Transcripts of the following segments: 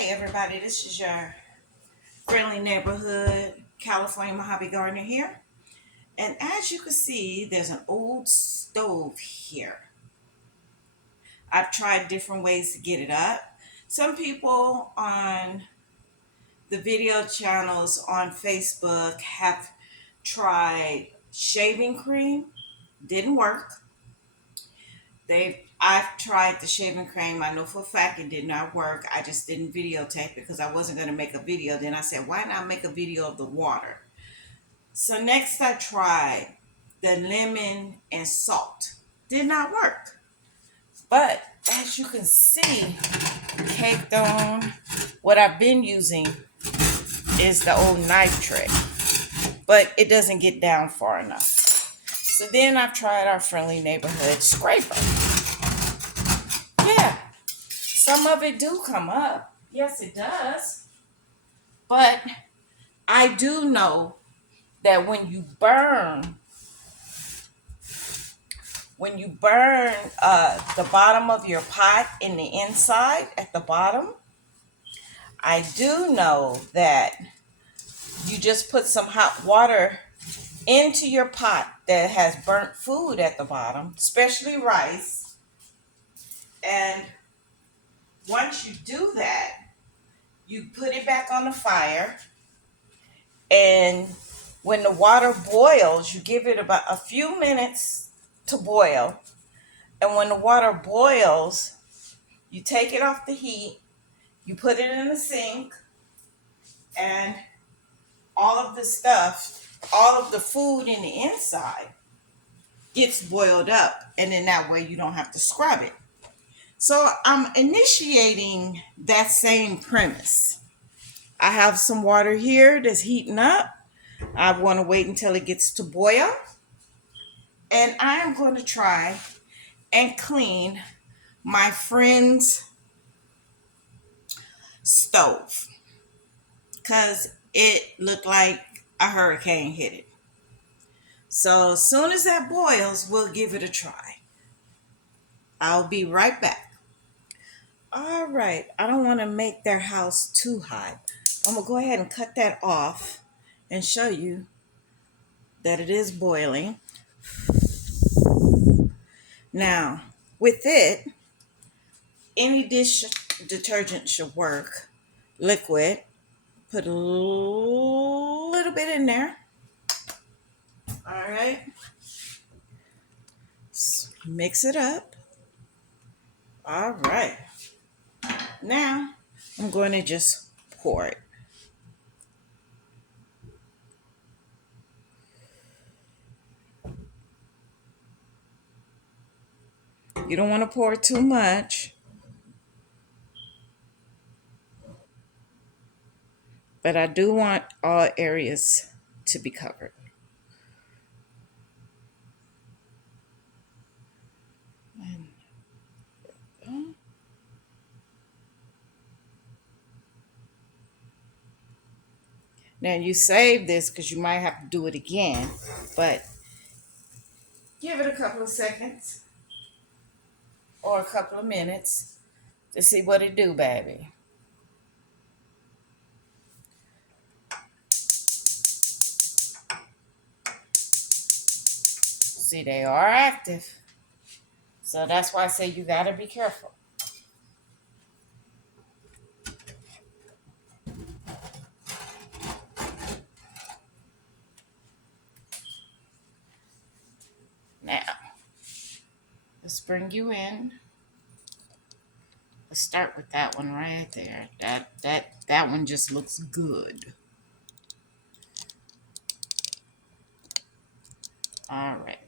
Hey everybody, this is your friendly neighborhood California Mojave Gardener here. And as you can see, there's an old stove here. I've tried different ways to get it up. Some people on the video channels on Facebook have tried shaving cream. Didn't work. I've tried the shaving cream. I know for a fact it did not work. I just didn't videotape it because I wasn't going to make a video. Then I said, why not make a video of the water? So next I tried the lemon and salt. Did not work. But as you can see, caked on, what I've been using is the old knife trick. But it doesn't get down far enough. So then I've tried our friendly neighborhood scraper. Yeah, some of it do come up. Yes, it does. But I do know that when you burn the bottom of your pot in the inside at the bottom, I do know that you just put some hot water into your pot that has burnt food at the bottom, especially rice. And once you do that, you put it back on the fire. And when the water boils, you give it about a few minutes to boil. And when the water boils, you take it off the heat, you put it in the sink, and all of the stuff, all of the food in the inside gets boiled up. And then that way you don't have to scrub it. So I'm initiating that same premise. I have some water here that's heating up. I want to wait until it gets to boil. And I am going to try and clean my friend's stove because it looked like a hurricane hit it. So as soon as that boils, we'll give it a try. I'll be right back. All right, I don't want to make their house too hot. I'm going to go ahead and cut that off and show you that it is boiling. Now, with it, any dish detergent should work. Liquid, put a little bit in there. All right. Mix it up. All right. Now, I'm going to just pour it. You don't want to pour too much. But I do want all areas to be covered. Now you save this because you might have to do it again, but give it a couple of seconds or a couple of minutes to see what it do, baby. See, they are active. So that's why I say you gotta be careful. Now, let's bring you in. Let's start with that one right there. That one just looks good. All right.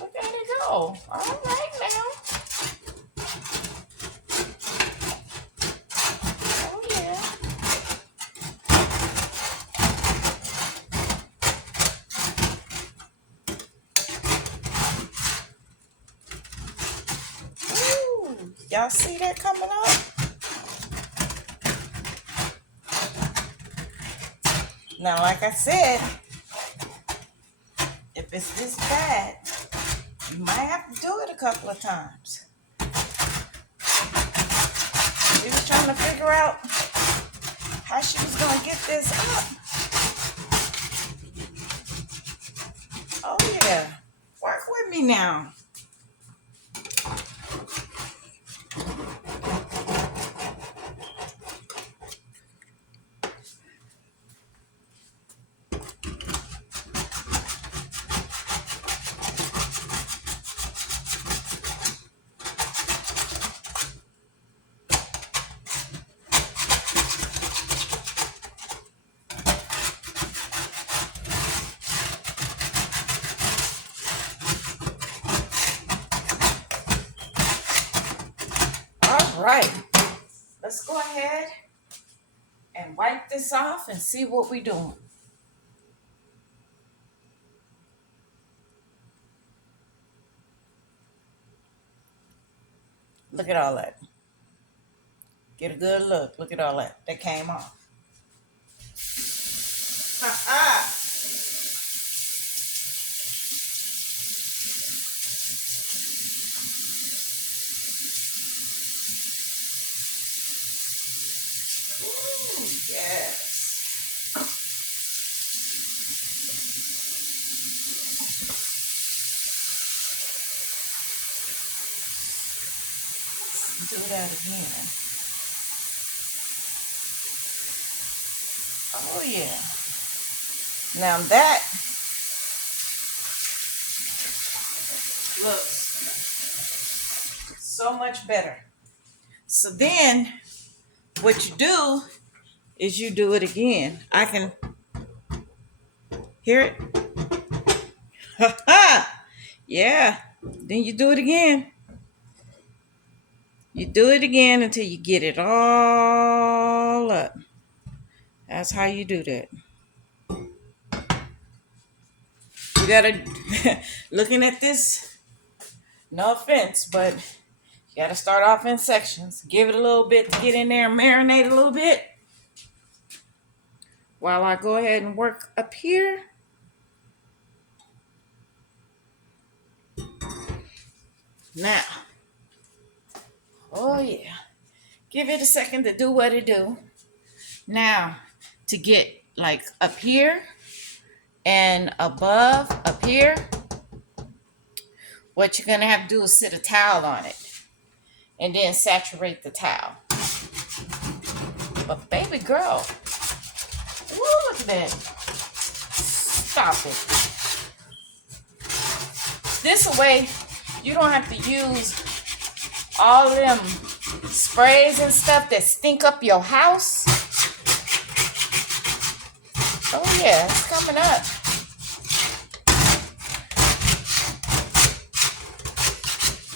Look at it go. All right now. Oh yeah. Ooh, y'all see that coming up? Now, like I said, If it's this bad, you might have to do it a couple of times. She was trying to figure out how she was going to get this up. Oh, yeah. Work with me now. All right. Let's go ahead and wipe this off and see what we're doing. Look at all that. Get a good look. Look at all that. That came off. Ooh, yes. Let's do that again. Oh, yeah. Now that looks so much better. So then what you do is you do it again. I can hear it. Yeah. Then you do it again. You do it again until you get it all up. That's how you do that. You gotta, looking at this, no offense, but you gotta start off in sections. Give it a little bit to get in there and marinate a little bit. While I go ahead and work up here. Now, oh yeah, give it a second to do what it do. Now, to get like up here and above up here, what you're gonna have to do is sit a towel on it and then saturate the towel. But baby girl, woo, look at that. Stop it. This way, you don't have to use all them sprays and stuff that stink up your house. Oh yeah, it's coming up.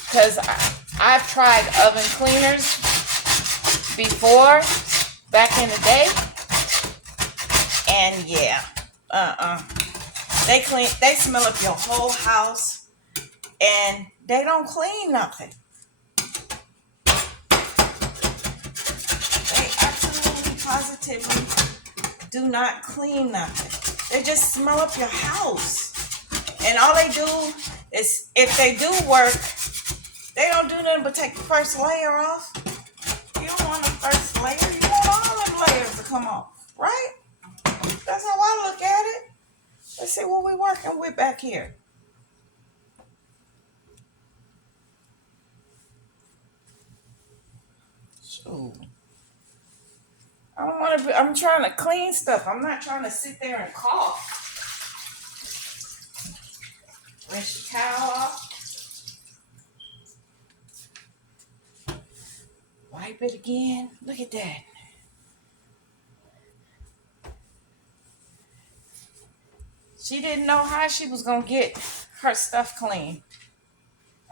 Because I've tried oven cleaners before, back in the day. And yeah, they smell up your whole house and they don't clean nothing. They absolutely positively do not clean nothing. They just smell up your house. And all they do is, if they do work, they don't do nothing but take the first layer off. You don't want the first layer. You want all them layers to come off, right? That's how I look at it. Let's see what we're working with back here. So, I don't want to. I'm trying to clean stuff. I'm not trying to sit there and cough. Rinse your towel off. Wipe it again. Look at that. She didn't know how she was going to get her stuff clean.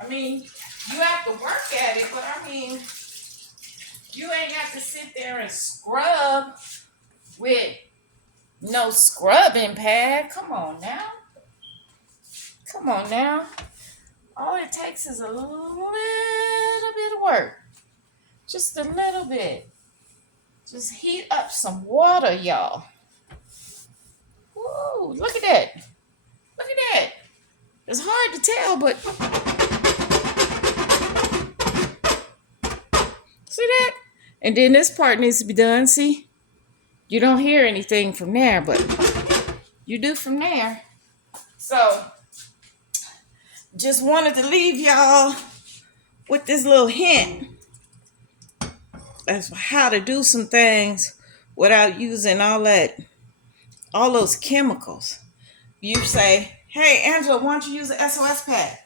I mean, you have to work at it, but I mean, you ain't got to sit there and scrub with no scrubbing pad. Come on now. Come on now. All it takes is a little bit of work. Just a little bit. Just heat up some water, y'all. Woo, look at that. Look at that. to tell, but see that? And then this part needs to be done. See? You don't hear anything from there, but you do from there. So, just wanted to leave y'all with this little hint as to how to do some things without using all those chemicals. You say, hey, Angela, why don't you use the SOS pad?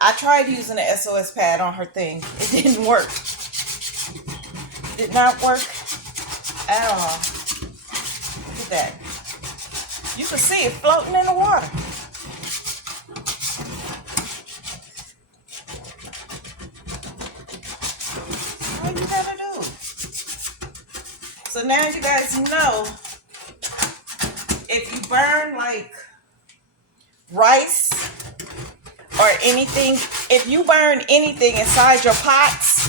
I tried using the SOS pad on her thing. It didn't work. Did not work at all. Look at that. You can see it floating in the water. All you gotta do. So now you guys know, if you burn like rice or anything, if you burn anything inside your pots,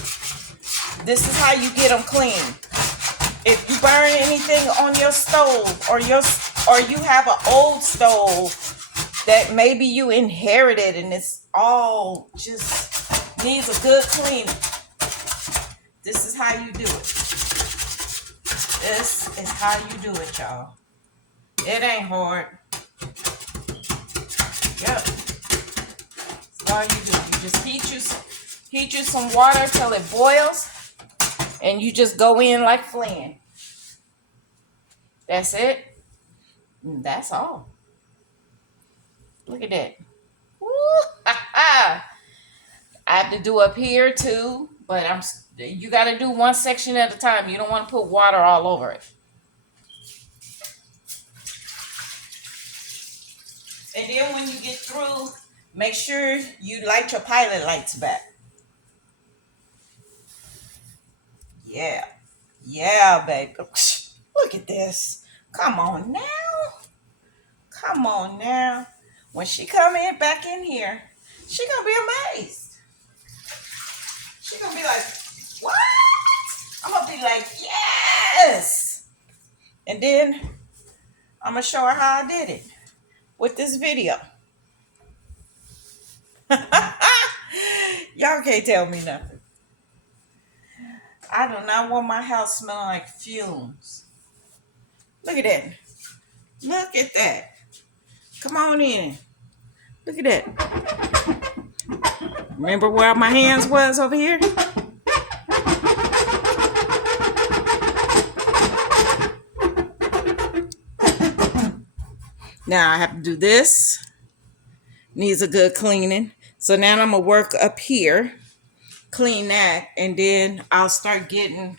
this is how you get them clean. If you burn anything on your stove or you have an old stove that maybe you inherited and it's all just needs a good cleaning, this is how you do it. This is how you do it, y'all. It ain't hard. Yep. That's all you do. You just heat you some water till it boils, and you just go in like Flynn. That's it. And that's all. Look at that. Woo! I have to do up here too, but you got to do one section at a time. You don't want to put water all over it. And then when you get through, make sure you light your pilot lights back. Yeah. Yeah, baby. Look at this. Come on now. Come on now. When she come in back in here, she gonna be amazed. She gonna be like, what? I'm gonna be like, yes. And then I'm gonna show her how I did it with this video. Y'all can't tell me nothing. I do not want my house smelling like fumes. Look at that. Look at that. Come on in. Look at that. Remember where my hands was over here? Now I have to do this. Needs a good cleaning. So now I'm going to work up here. Clean that. And then I'll start getting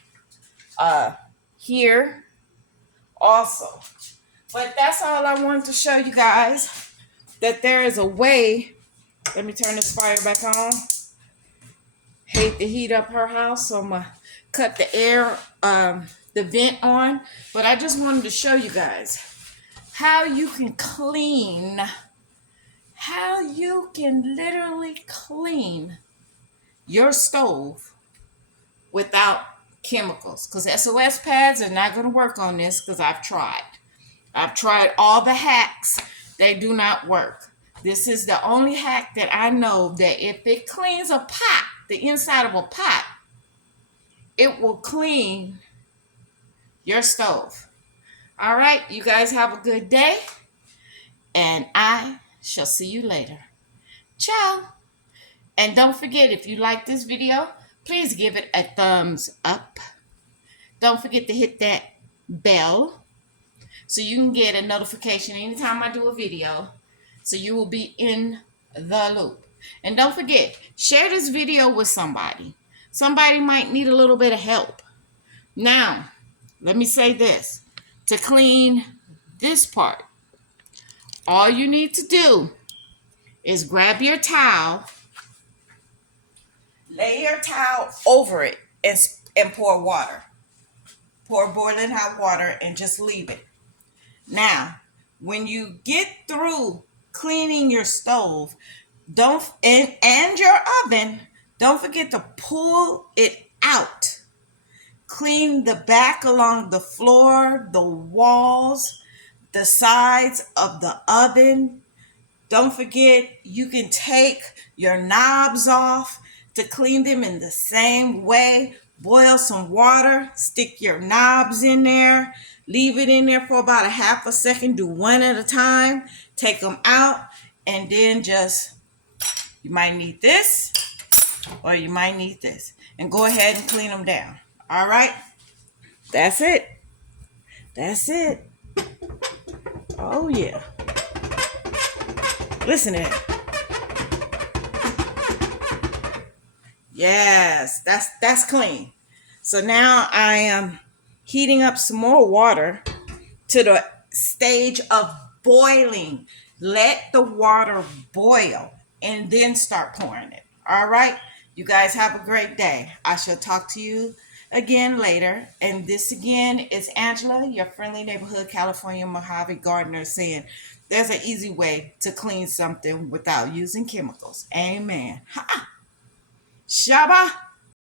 here also. But that's all I wanted to show you guys. That there is a way. Let me turn this fire back on. Hate to heat up her house, so I'm going to cut the air, the vent on. But I just wanted to show you guys how you can clean, how you can literally clean your stove without chemicals. Because SOS pads are not going to work on this because I've tried. I've tried all the hacks. They do not work. This is the only hack that I know that if it cleans a pot, the inside of a pot, it will clean your stove. All right, you guys have a good day, and I shall see you later. Ciao. And don't forget, if you like this video, please give it a thumbs up. Don't forget to hit that bell so you can get a notification anytime I do a video, so you will be in the loop. And don't forget, share this video with somebody. Somebody might need a little bit of help. Now, let me say this. To clean this part, all you need to do is grab your towel, lay your towel over it, and pour water. Pour boiling hot water and just leave it. Now, when you get through cleaning your stove, and your oven, don't forget to pull it out. Clean the back along the floor, the walls, the sides of the oven. Don't forget, you can take your knobs off to clean them in the same way. Boil some water, stick your knobs in there, leave it in there for about a half a second, do one at a time, take them out, and then just, you might need this or you might need this. And go ahead and clean them down. All right? That's it. That's it. Oh, yeah. Listen to it. Yes, that's clean. So now I am heating up some more water to the stage of boiling. Let the water boil and then start pouring it. All right? You guys have a great day. I shall talk to you again later. And this again is Angela, your friendly neighborhood California Mojave gardener, saying there's an easy way to clean something without using chemicals. Amen. Ha! Shaba.